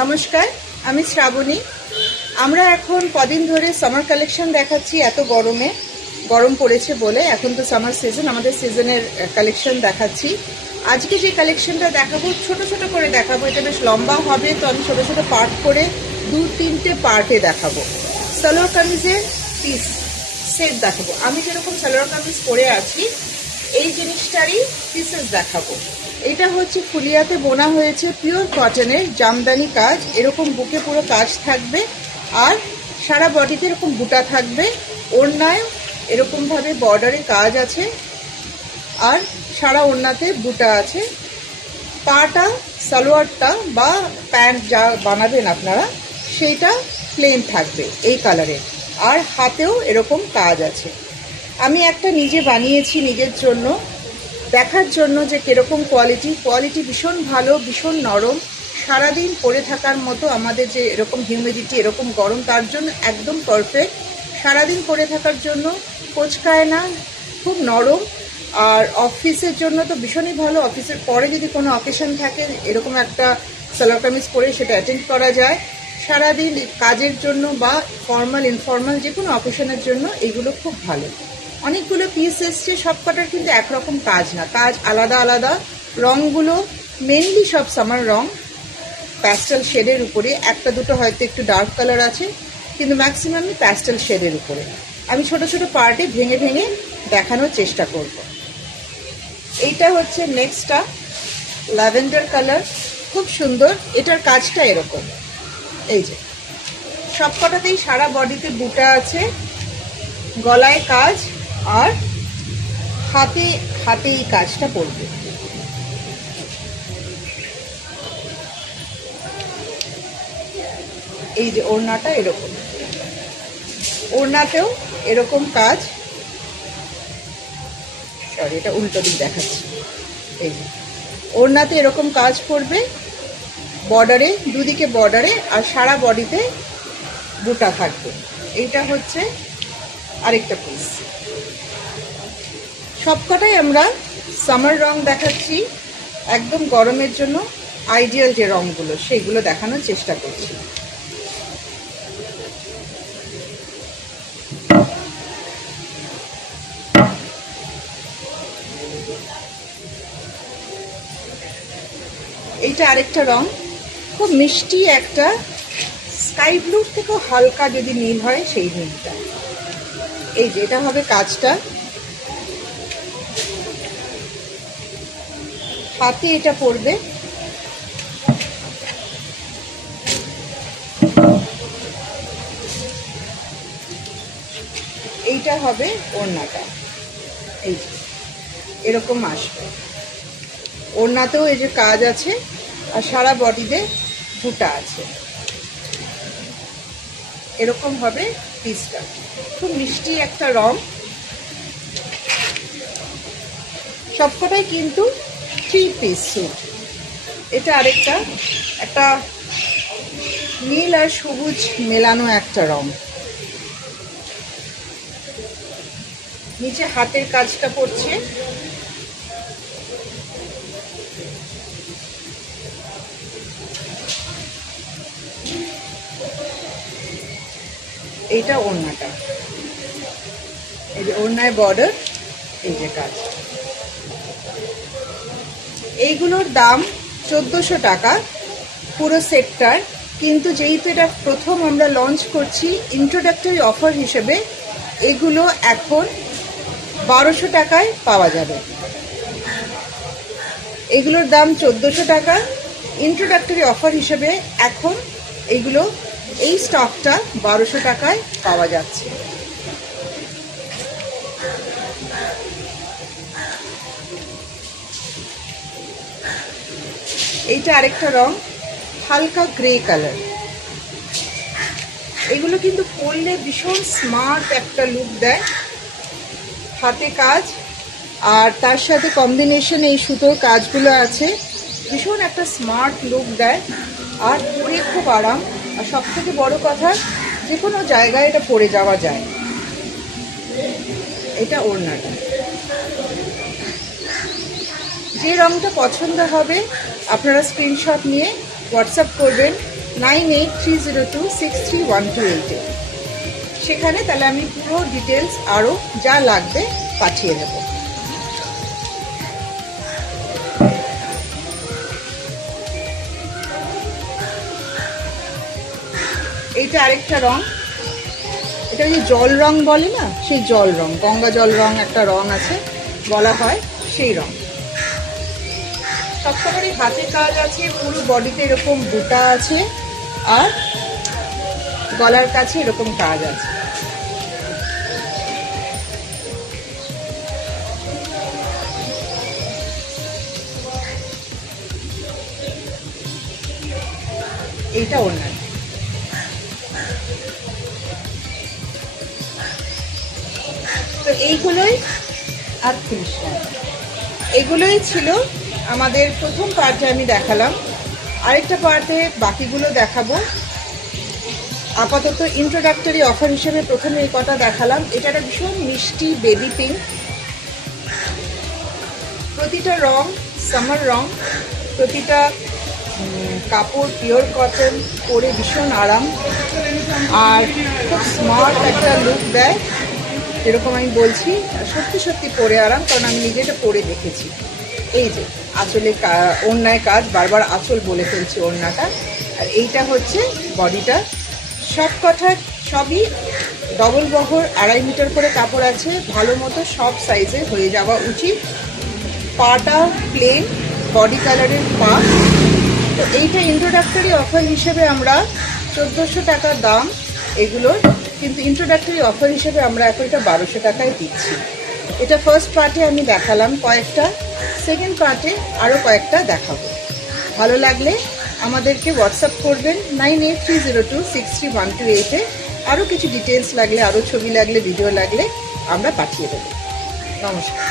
নমস্কার, আমি শ্রাবণী। আমরা এখন কদিন ধরে সামার কালেকশন দেখাচ্ছি। এত গরম পড়েছে বলে এখন তো সামার সিজন, আমাদের সিজনের কালেকশন দেখাচ্ছি। আজকে যে কালেকশনটা দেখাবো ছোট ছোট করে দেখাবো, এটা বেশ লম্বা হবে, তো আমি ছোট ছোট পার্ট করে 2-3টে পার্টে দেখাবো। সালোয়ার কামিজের পিস সেট দেখাবো। আমি যেরকম সালোয়ার কামিজ পরে আছি এই জিনিসটারই পিসেস দেখাবো। এটা হচ্ছে ফুলিয়াতে বোনা হয়েছে, পিওর কটনের জামদানি কাজ। এরকম বুকে পুরো কাজ থাকবে আর সারা বডিতে এরকম বুটা থাকবে। ওড়নায় এরকমভাবে বর্ডারে কাজ আছে আর সারা ওড়নাতে বুটা আছে। পাটা সালোয়ারটা বা প্যান্ট যা বানাবেন আপনারা সেইটা প্লেন থাকবে এই কালারের, আর হাতেও এরকম কাজ আছে। আমি একটা নিজে বানিয়েছি নিজের জন্য, দেখার জন্য যে কীরকম কোয়ালিটি ভীষণ ভালো, ভীষণ নরম, সারাদিন পরে থাকার মতো। আমাদের যে এরকম হিউমিডিটি, এরকম গরম, তার জন্য একদম পারফেক্ট। সারাদিন পরে থাকার জন্য কোচকায় না, খুব নরম। আর অফিসের জন্য তো ভীষণই ভালো। অফিসের পরে যদি কোনো অকেশন থাকে এরকম একটা সালোয়ার কামিজ পরে সেটা অ্যাটেন্ড করা যায়। সারাদিন কাজের জন্য বা ফর্মাল ইনফর্মাল যে কোনো অকেশনের জন্য এগুলো খুব ভালো। অনেকগুলো পিস এসছে, সব কটার কিন্তু একরকম কাজ না, কাজ আলাদা আলাদা। রঙগুলো মেনলি সব সামার রং, প্যাস্টেল শেডের উপরে। একটা দুটো হয়তো একটু ডার্ক কালার আছে, কিন্তু ম্যাক্সিমামই প্যাস্টেল শেডের উপরে। আমি ছোট ছোট পার্টে ভেঙে ভেঙে দেখানোর চেষ্টা করব। এইটা হচ্ছে নেক্সটটা, ল্যাভেন্ডার কালার, খুব সুন্দর। এটার কাজটা এরকম, এই যে সব কটাতেই সারা বডিতে বুটা আছে, গলায় কাজ আর হাতে এই কাজটা পড়বে। এই যে ওড়নাটা এরকম, ওড়নাতেও এরকম কাজ। সরি, এটা উল্টো দিক দেখাচ্ছি। এই যে ওড়নাতে এরকম কাজ পড়বে, বর্ডারে, দুদিকে বর্ডারে, আর সারা বডিতে বুটা থাকবে। এইটা হচ্ছে আরেকটা পিস। সবকটাই আমরা সামার রং দেখাচ্ছি, একদম গরমের জন্য আইডিয়াল যে রঙগুলো সেইগুলো দেখানোর চেষ্টা করছি। এইটা আরেকটা রং, খুব মিষ্টি একটা স্কাই ব্লুর থেকেও হালকা যদি নীল হয় সেই নীলটা। এই যে এটা হবে কাজটা, হাতে এটা পড়বে। এইটা হবে ওড়নাটা, এই যে এরকম আসবে। ওড়নাতেও এই যে কাজ আছে আর সারা বডিতে বুটা আছে। এরকম হবে পিসটা, খুব মিষ্টি একটা রং। সবকটাই কিন্তু 3 পিস স্যুট। এটা আরেকটা, একটা নীল আর সবুজ মেলানো একটা রং। নিচে হাতের কাজটা পড়ছে। এইটা ওড়নাটা, এই যে ওড়নায় বর্ডার, এই যে কাজ। এইগুলোর দাম 1400 টাকা পুরো সেটটার, কিন্তু যেহেতু এটা প্রথম আমরা লঞ্চ করছি ইন্ট্রোডাক্টরি অফার হিসেবে, এগুলো এখন 1200 টাকায় পাওয়া যাবে। এগুলোর দাম 1400 টাকা, ইন্ট্রোডাক্টরি অফার হিসেবে এখন এইগুলো, এই স্টকটা 1200 টাকায় পাওয়া যাচ্ছে। এইটা আরেকটা রং, হালকা গ্রে কালার। এগুলো কিন্তু পরলে ভীষণ স্মার্ট একটা লুক দেয়। হাতে কাজ আর তার সাথে কম্বিনেশন এই সুতোর কাজগুলো আছে, ভীষণ একটা স্মার্ট লুক দেয় আর পরে খুব আরাম। আর সব থেকে বড় কথা, যে কোনো জায়গায় এটা পরে যাওয়া যায়। এটা ওড়নাটা, যে রঙটা পছন্দ হবে আপনারা স্ক্রিনশট নিয়ে হোয়াটসঅ্যাপ করবেন। 9830263128-এ। সেখানে তাহলে আমি পুরো ডিটেলস আরও যা লাগবে পাঠিয়ে দেবো। এইটা আরেকটা রং, এটা ওই যে জল রং বলে না, সেই জল রং, গঙ্গা জল রং একটা রং আছে বলা হয়, সেই রং। সবসময় হাতে কাজ আছে, পুরো বডিতে এরকম বুটা আছে, আর গলার কাছে এরকম কাজ আছে। এইটা ওড়না। তো এইগুলোই, আর খুলিস না, এগুলোই ছিল আমাদের প্রথম পার্টে আমি দেখালাম। আরেকটা পার্টে বাকিগুলো দেখাবো। আপাতত ইন্ট্রোডাক্টরি অফার হিসেবে প্রথমে এই কটা দেখালাম। এটা একটা ভীষণ মিষ্টি বেবি পিঙ্ক, প্রতিটা রং সামার রং, প্রতিটা কাপড় পিওর কটন, পরে ভীষণ আরাম, আর খুব স্মার্ট একটা লুক দেয়। যেরকম আমি বলছি, সত্যি সত্যি পরে আরাম, কারণ আমি নিজে এটা পরে দেখেছি। এই যে আঁচলে ওড়নায় কাজ, বারবার আঁচল বলে ফেলছি ওড়নাটা। আর এইটা হচ্ছে বডিটা। সব কথা সবই ডবল বহর, 2.5 মিটার করে কাপড় আছে, ভালো মতো সব সাইজে হয়ে যাওয়া উচিত। পাটা প্লেন, বডি কালারের পা। তো এইটা ইন্ট্রোডাক্টরি অফার হিসেবে আমরা 1400 টাকা দাম এগুলোর, কিন্তু ইন্ট্রোডাক্টরি অফার হিসেবে আমরা এখন এটা 1200 টাকায় দিচ্ছি। এটা ফার্স্ট পার্টে আমি দেখালাম কয়েকটা, সেকেন্ড পার্টে আরও কয়েকটা দেখাবো। ভালো লাগলে আমাদেরকে হোয়াটসঅ্যাপ করবেন 9830263128-এ। আরও কিছু ডিটেলস লাগলে, আরও ছবি লাগলে, ভিডিও লাগলে আমরা পাঠিয়ে দেবো। নমস্কার।